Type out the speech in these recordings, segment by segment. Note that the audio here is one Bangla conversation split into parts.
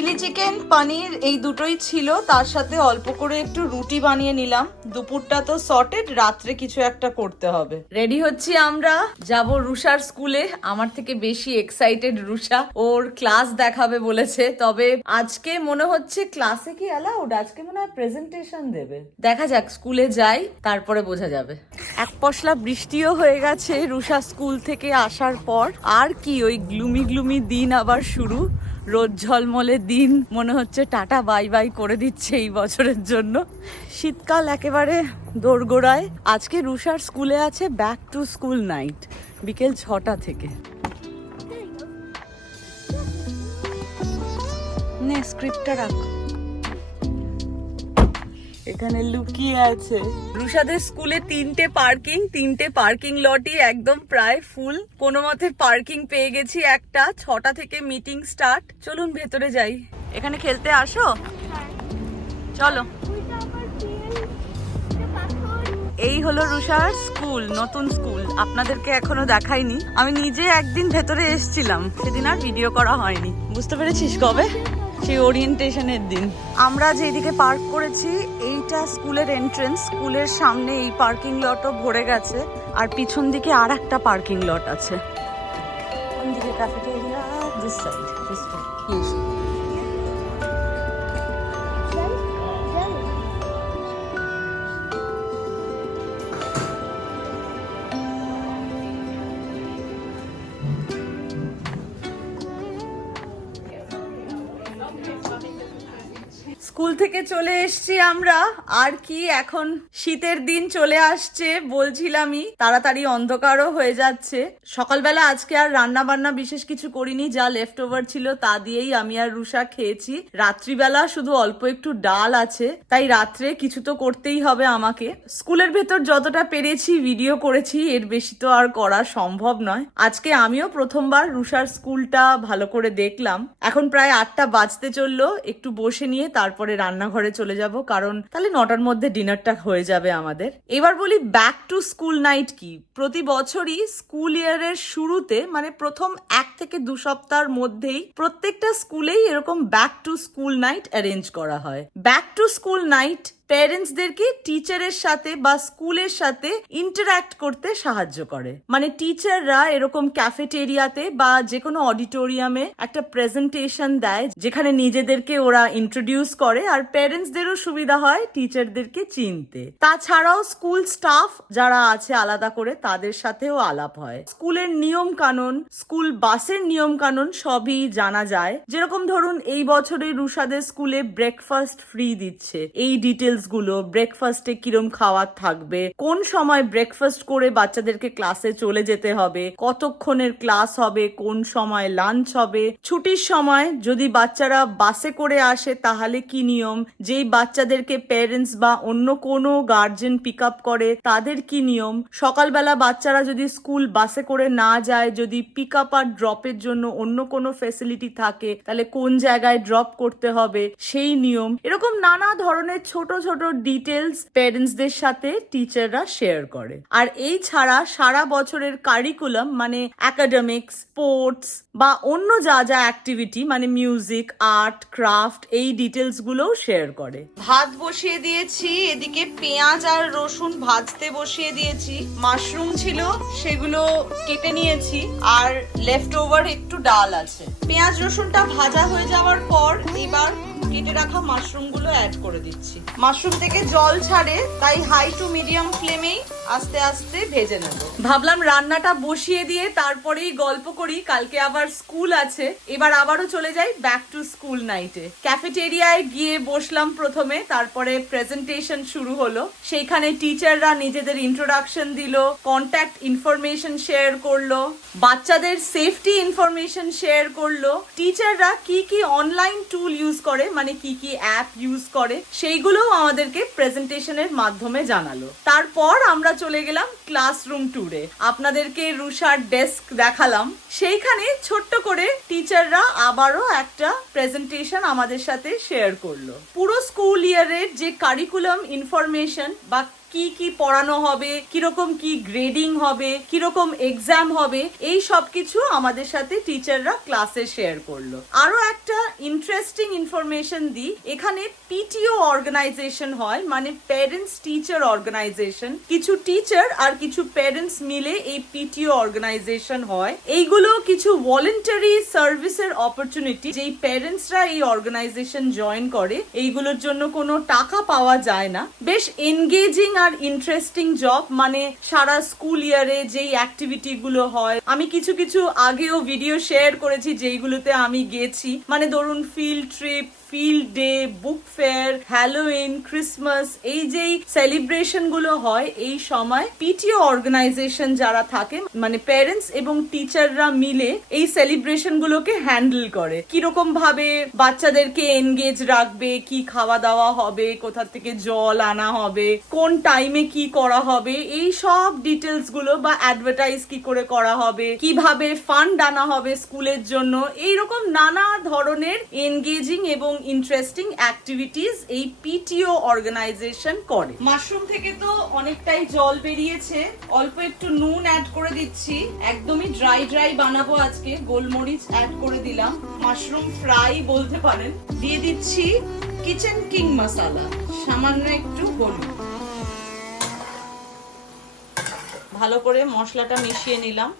চিলি চিকেন, পনির এই দুটোই ছিল। তার সাথে অল্প করে একটু রুটি বানিয়ে নিলাম। দুপুরটা তো সর্টেড রাত্রে কিছু একটা করতে হবে। রেডি হচ্ছি আমরা। যাব রুষার স্কুলে আমার থেকে বেশি এক্সাইটেড রুষা ওর ক্লাস দেখাবে বলেছে। তবে আজকে মনে হচ্ছে ক্লাসে কি অ্যালাউড আজকে মনে হয় প্রেজেন্টেশন দেবে। দেখা যাক স্কুলে যাই, তারপরে বোঝা যাবে। এক পশলা বৃষ্টিও হয়ে গেছে রুষা স্কুল থেকে আসার পর। আর কি, ওই গ্লুমি গ্লুমি দিন আবার শুরু। রোদ ঝলমলে দিন। মনে হচ্ছে টাটা, বাই বাই করে দিচ্ছে এই বছরের জন্য। শীতকাল একেবারে দোরগোড়ায়। আজকে রুষার স্কুলে আছে ব্যাক টু স্কুল নাইট বিকেল ছটা থেকে। স্ক্রিপ্টটা রাখ। এখানে লুকিয়ে আছে। রুষাদের স্কুলে তিনটে পার্কিং তিনটে পার্কিং লটই একদম প্রায় ফুল। কোনো মতে পার্কিং পেয়ে গেছি একটা, ছটা থেকে মিটিং স্টার্ট। চলুন ভেতরে যাই। এখানে খেলতে আসো? চলো। এই হলো রুষার স্কুল, নতুন স্কুল। আপনাদেরকে এখনও দেখাইনি। আমি নিজে একদিন ভেতরে এসেছিলাম, সেদিন আর ভিডিও করা হয়নি। বুঝতে পেরেছিস কবে? সেই ওরিয়েন্টেশনের দিন। আমরা যেদিকে পার্ক করেছি এইটা স্কুলের এন্ট্রেন্স স্কুলের সামনে এই পার্কিং লটও ভরে গেছে। আর পিছন দিকে আর একটা পার্কিং লট আছে। কোন দিকে cafeteria this side this side school থেকে চলে এসেছি আমরা। আর কি এখন শীতের দিন চলে আসছে বলছিলামই, তাড়াতাড়ি অন্ধকারও হয়ে যাচ্ছে। সকালবেলা আজকে আর রান্না বান্না বিশেষ কিছু করিনি, যা লেফট ওভার ছিল তা দিয়েই আমি আর রুষা খেয়েছি। রাত্রিবেলা শুধু অল্প একটু ডাল আছে, তাই রাত্রে কিছু তো করতেই হবে আমাকে। স্কুলের ভেতর যতটা পেরেছি ভিডিও করেছি, এর বেশি তো আর করা সম্ভব নয়। আজকে আমিও প্রথমবার রুষার স্কুলটা ভালো করে দেখলাম। এখন প্রায় আটটা বাজতে চলল, একটু বসে নিয়ে তারপরে রান্নাঘরে চলে যাব, কারণ তাহলে নটার মধ্যে ডিনারটা হয়ে যাবে আমাদের। এবার বলি ব্যাক টু স্কুল নাইট কি? প্রতি বছরই স্কুল ইয়ারের শুরুতে মানে প্রথম এক থেকে দু সপ্তাহের মধ্যেই প্রত্যেকটা স্কুলেই এরকম back to school night arrange করা হয়। ব্যাক টু স্কুল নাইট প্যারেন্টসদেরকে টিচারের সাথে বা স্কুলের সাথে ইন্টারাক্ট করতে সাহায্য করে। মানে টিচাররা এরকম ক্যাফেটেরিয়াতে বা যে কোনো অডিটোরিয়ামে একটা প্রেজেন্টেশন দেয়, যেখানে নিজেদেরকে ওরা ইন্ট্রোডিউস করে আর প্যারেন্টসদেরও সুবিধা হয় টিচারদেরকে চিনতে। তাছাড়াও স্কুল স্টাফ যারা আছে আলাদা করে, তাদের সাথেও আলাপ হয়। স্কুলের নিয়ম কানুন স্কুল বাসের নিয়ম কানুন সবই জানা যায়। যেরকম ধরুন, এই বছরে রুষাদের স্কুলে ব্রেকফাস্ট ফ্রি দিচ্ছে। এই ডিটেলস গুলো ব্রেকফাস্টে কিরম খাওয়ার থাকবে, কোন সময় ব্রেকফাস্ট করে বাচ্চাদেরকে ক্লাসে চলে যেতে হবে, কতক্ষণের ক্লাস হবে, কোন সময় লাঞ্চ হবে, ছুটির সময় যদি বাচ্চারা বাসে করে আসে তাহলে কি নিয়ম, যেই বাচ্চাদেরকে প্যারেন্টস বা অন্য কোনো গার্জেন পিক আপ করে তাদের কি নিয়ম, সকালবেলা বাচ্চারা যদি স্কুল বাসে করে না যায়, যদি পিক আপ আর ড্রপের জন্য অন্য কোনো ফেসিলিটি থাকে, তাহলে কোন জায়গায় ড্রপ করতে হবে, সেই নিয়ম, এরকম নানা ধরনের ছোট ছোট ডিটেলস প্যারেন্টসদের সাথে টিচাররা শেয়ার করে। আর এই ছাড়া সারা বছরের কারিকুলাম মানে একাডেমিক্স স্পোর্টস বা অন্য যা যা অ্যাক্টিভিটি মানে মিউজিক আর্ট ক্রাফট এই ডিটেলস গুলোও শেয়ার করে। ভাত বসিয়ে দিয়েছি, এদিকে পেঁয়াজ আর রসুন ভাজতে বসিয়ে দিয়েছি। মাশরুম ছিল, সেগুলো কেটে নিয়েছি, আর লেফট ওভার একটু ডাল আছে। পেঁয়াজ রসুনটা ভাজা হয়ে যাওয়ার পর এবার কেটে রাখা মাশরুমগুলো অ্যাড করে দিচ্ছি। মাশরুম থেকে জল ছাড়ে, তাই হাই টু মিডিয়াম ফ্লেমেই আস্তে আস্তে ভেজে নেব। ভাবলাম রান্নাটা বসিয়ে দিয়ে তারপরেই গল্প করি, কালকে আবার স্কুল আছে। এবার আবারও চলে যাই ব্যাক টু স্কুল নাইটে ক্যাফেটেরিয়ায় গিয়ে বসলাম প্রথমে, তারপরে প্রেজেন্টেশন শুরু হলো। সেইখানে টিচাররা নিজেদের ইন্ট্রোডাকশন দিল কন্ট্যাক্ট ইনফরমেশন শেয়ার করল, বাচ্চাদের সেফটি ইনফরমেশন শেয়ার করল। টিচাররা কি কি অনলাইন টুল ইউজ করে মানে কি কি অ্যাপ ইউজ করে, সেইগুলোও আমাদেরকে প্রেজেন্টেশনের মাধ্যমে জানালো। তারপর আমরা চলে গেলাম ক্লাসরুম ট্যুরে আপনাদেরকে রুষার ডেস্ক দেখালাম। সেইখানে ছোট্ট করে টিচাররা আবারও একটা প্রেজেন্টেশন আমাদের সাথে শেয়ার করল। পুরো স্কুল ইয়ারের যে কারিকুলাম ইনফরমেশন বা কি কি পড়ানো হবে, কীরকম কি গ্রেডিং হবে, কীরকম এক্সাম হবে, এই সব কিছু আমাদের সাথে টিচাররা ক্লাসে শেয়ার করল। আরও একটা ইন্টারেস্টিং ইনফরমেশন দিই, এখানে পিটিও অর্গানাইজেশন হয় মানে প্যারেন্টস টিচার অর্গানাইজেশন কিছু টিচার আর কিছু প্যারেন্টস মিলে এই পিটিও অর্গানাইজেশন হয়। এইগুলো কিছু ভলেন্টারি সার্ভিসের অপরচুনিটি যেই প্যারেন্টসরা এই অর্গানাইজেশন জয়েন করে, এইগুলোর জন্য কোনো টাকা পাওয়া যায় না। বেশ এনগেজিং আর ইন্টারেস্টিং জব মানে সারা স্কুল ইয়ারে যেই অ্যাক্টিভিটি গুলো হয়। আমি কিছু কিছু আগেও ভিডিও শেয়ার করেছি, যেইগুলোতে আমি গেছি। মানে ধরুন field trip field day book fair Halloween Christmas এই যেই সেলিব্রেশনগুলো হয়, এই সময় পিটিও অর্গানাইজেশন যারা থাকে মানে প্যারেন্টস এবং টিচাররা মিলে এই সেলিব্রেশন গুলোকে হ্যান্ডেল করে। কীরকম ভাবে বাচ্চাদেরকে এনগেজ রাখবে, কি খাওয়া দাওয়া হবে, কোথা থেকে জল আনা হবে, কোন টাইমে কি করা হবে, এই সব ডিটেলসগুলো বা অ্যাডভার্টাইজ কি করে করা হবে, কীভাবে ফান্ড আনা হবে স্কুলের জন্য, এইরকম নানা ধরনের এনগেজিং এবং ইন্টারেস্টিং অ্যাক্টিভিটিস এই পিটিও অর্গানাইজেশন করে। মাশরুম থেকে তো অনেকটাই জল বেরিয়েছে। অল্প একটু নুন অ্যাড করে দিচ্ছি। একদমই ড্রাই ড্রাই বানাবো আজকে। গোলমরিচ অ্যাড করে দিলাম। মাশরুম ফ্রাই বলতে পারেন। দিয়ে দিচ্ছি কিচেন কিং মশালা সামান্য একটু হলুদ। ভালো করে মশলাটা মিশিয়ে নিলাম।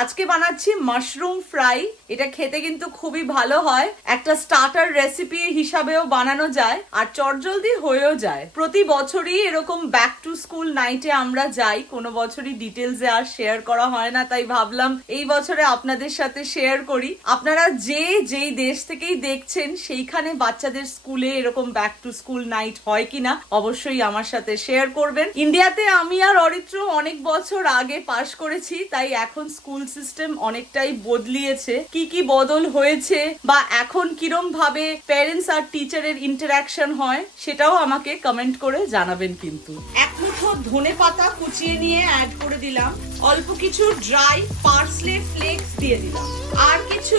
আজকে বানাচ্ছি মাশরুম ফ্রাই এটা খেতে কিন্তু খুবই ভালো হয়। একটা স্টার্টার রেসিপি হিসাবেও বানানো যায় আর চটজলদি হয়েও যায়। প্রতি বছরই এরকম ব্যাক টু স্কুল নাইটে আমরা যাই। কোনো বছরই ডিটেলসে আর শেয়ার করা হয় না, তাই ভাবলাম এই বছরে আপনাদের সাথে শেয়ার করি। আপনারা যে যেই দেশ থেকেই দেখছেন, সেইখানে বাচ্চাদের স্কুলে এরকম ব্যাক টু স্কুল নাইট হয় কিনা, অবশ্যই আমার সাথে শেয়ার করবেন। ইন্ডিয়াতে আমি আর অরিত্র অনেক বছর আগে পাশ করেছি, তাই এখন স্কুল সিস্টেম অনেকটাই বদলিয়েছে। কি কি বদল হয়েছে বা এখন কিরম ভাবে প্যারেন্টস আর টিচারের ইন্টারাকশন হয়, সেটাও আমাকে কমেন্ট করে জানাবেন কিন্তু। এক মুঠো ধনে পাতা কুচিয়ে নিয়ে অ্যাড করে দিলাম। অল্প কিছু ড্রাই পার্সলে ফ্লেক্স দিয়ে দিলাম। আর কিছু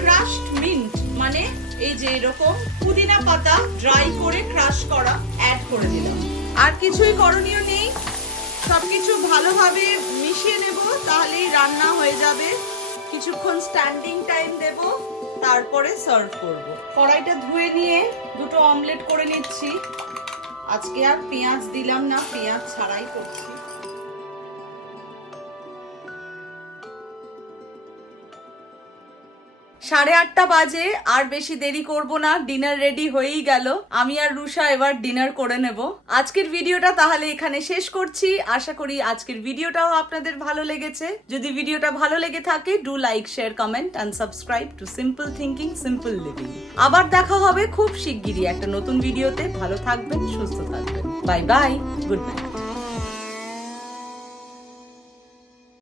ক্রাশড মিন্ট মানে এই যে এরকম পুদিনা পাতা ড্রাই করে ক্রাশ করা অ্যাড করে দিলাম। আর কিছুই করণীয় নেই। সবকিছু ভালোভাবে মিশিয়ে নেব, তাহলেই রান্না হয়ে যাবে। কিছুক্ষণ স্ট্যান্ডিং টাইম দেব, তারপরে সার্ভ করব। কড়াইটা ধুয়ে নিয়ে দুটো অমলেট করে নিচ্ছি। আজকে আর পেঁয়াজ দিলাম না, পেঁয়াজ ছাড়াই করছি। সাড়ে আটটা বাজে, আর বেশি দেরি করব না ডিনার রেডি হয়েই গেল। আমি আর রুষা এবার ডিনার করে নেব। আজকের ভিডিওটা তাহলে এখানে শেষ করছি। আশা করি আজকের ভিডিওটাও আপনাদের ভালো লেগেছে। যদি ভিডিওটা ভালো লেগে থাকে do like share comment and subscribe to simple thinking simple living আবার দেখা হবে খুব শিগগিরই একটা নতুন ভিডিওতে। ভালো থাকবেন, সুস্থ থাকবেন। Bye bye good night